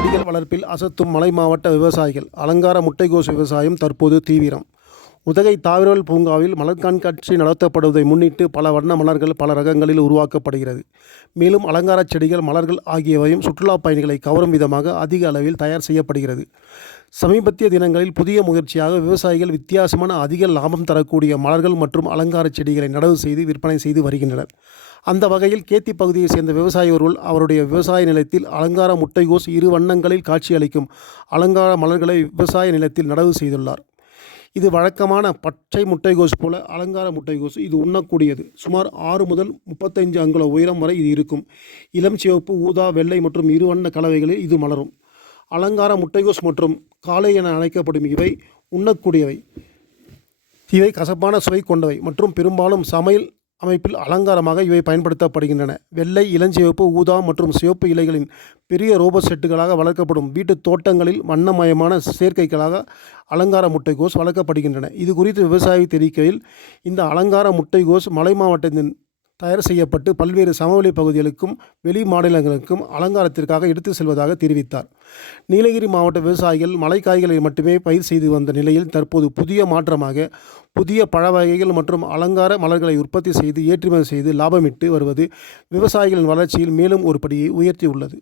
செடிகள் வளர்ப்பில் அசத்தும் மலை மாவட்ட விவசாயிகள். அலங்கார முட்டைகோஸ் விவசாயம் தற்போது தீவிரம். உதகை தாவரவியல் பூங்காவில் மலர் கண்காட்சி நடத்தப்படுவதை முன்னிட்டு பல வண்ண மலர்கள் பல ரகங்களில் உருவாக்கப்படுகிறது. மேலும் அலங்கார செடிகள், மலர்கள் ஆகியவையும் சுற்றுலா பயணிகளை கவரும் விதமாக அதிக அளவில் தயார் செய்யப்படுகிறது. சமீபத்திய தினங்களில் புதிய முயற்சியாக விவசாயிகள் வித்தியாசமான அதிக லாபம் தரக்கூடிய மலர்கள் மற்றும் அலங்கார செடிகளை நடவு செய்து விற்பனை செய்து வருகின்றனர். அந்த வகையில் கேத்தி பகுதியைச் சேர்ந்த விவசாயி ஒருவர் அவருடைய விவசாய நிலத்தில் அலங்கார முட்டைகோஸ் இரு வண்ணங்களில் காட்சியளிக்கும் அலங்கார மலர்களை விவசாய நிலத்தில் நடவு செய்துள்ளார். இது வழக்கமான பச்சை முட்டைகோஸ் போல அலங்கார முட்டைகோஸ். இது உண்ணக்கூடியது. சுமார் 6 முதல் 35 அங்குல உயரம் வரை இது இருக்கும். இளம் சிவப்பு, ஊதா, வெள்ளை மற்றும் இரு வண்ண கலவைகளில் இது மலரும். அலங்கார முட்டைகோஸ் மற்றும் காளை என அழைக்கப்படும் இவை உண்ணக்கூடியவை. இவை கசப்பான சுவை கொண்டவை மற்றும் பெரும்பாலும் சமையல் அமைப்பில் அலங்காரமாக இவை பயன்படுத்தப்படுகின்றன. வெள்ளை, இளஞ்சிவப்பு, ஊதா மற்றும் சிவப்பு இலைகளின் பெரிய ரோபோ செட்டுகளாக வளர்க்கப்படும் வீட்டு தோட்டங்களில் வண்ணமயமான சேர்க்கைகளாக அலங்கார முட்டைகோஸ் வளர்க்கப்படுகின்றன. இது குறித்து விவசாயி தெரிவிக்கையில், இந்த அலங்கார முட்டைகோஸ் மலை மாவட்டத்தின் தயார் செய்யப்பட்டு பல்வேறு சமவெளி பகுதிகளுக்கும் வெளி மாநிலங்களுக்கும் அலங்காரத்திற்காக எடுத்து செல்வதாக தெரிவித்தார். நீலகிரி மாவட்ட விவசாயிகள் மலைக்காய்களை மட்டுமே பயிர் செய்து வந்த நிலையில் தற்போது புதிய மாற்றமாக புதிய பழ வகைகள் மற்றும் அலங்கார மலர்களை உற்பத்தி செய்து ஏற்றுமதி செய்து லாபமிட்டு வருவது விவசாயிகளின் வளர்ச்சியில் மேலும் ஒரு படியை உயர்த்தியுள்ளது.